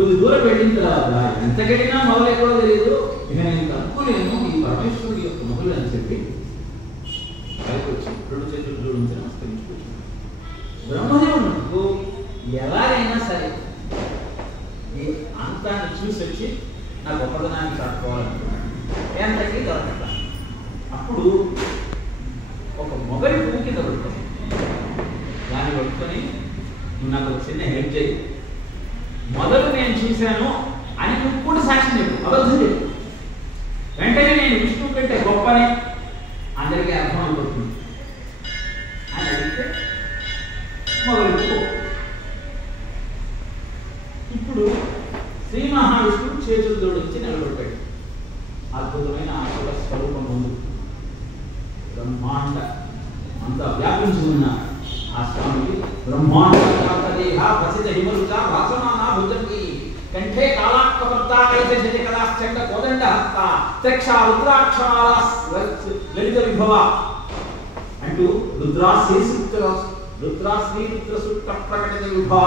కొద్ది దూరం వెళ్ళిన తర్వాత ఎంత గడినా మొదలు కూడా తెలియదు. ఇక నేను కనుక్కోలేను ఈ పరమేశ్వరుడి యొక్క మొదలు అని చెప్పి పైకి వచ్చి 2 చేతులు జోడించి నమస్కరించుకోవచ్చు. బ్రహ్మదేవుడు ఎలాగైనా సరే ఈ అంతాన్ని చూసి వచ్చి నా గొప్పదనాన్ని కట్టుకోవాలనుకున్నాడు. ఎంతకీ దొరకట. అప్పుడు ఒక మొగలి పువ్వు కింద పడుతుంది. దాన్ని పట్టుకొని నువ్వు నాకు ఒక చిన్న హెల్ప్ చేయి, మొదలు నేను చూశాను అని నువ్వు కూడా సాక్ష్యం చెప్పు, అబద్ధం చెప్పు. వెంటనే నేను విష్ణువు కంటే గొప్పని అందరికీ అర్థమైపోతుంది అని అడిగితే మొదలు పువ్వు. ఇప్పుడు శ్రీ మహావిష్ణువు చేతులు జోడించి నిలబడ్డాడు. అద్భుతమైన ఆశల స్వరూపం ఉంది. బ్రహ్మాండ అంతా వ్యాపించి ఉన్న ఆ స్వామికి బ్రహ్మాండ కంఠే కాళాక్ష కోదండ హస్త చక్ష రుద్రాక్షమాల లలిత విభవ అంటూ రుద్రాశ్రీ రుద్ర సూక్త ప్రకటన విభవ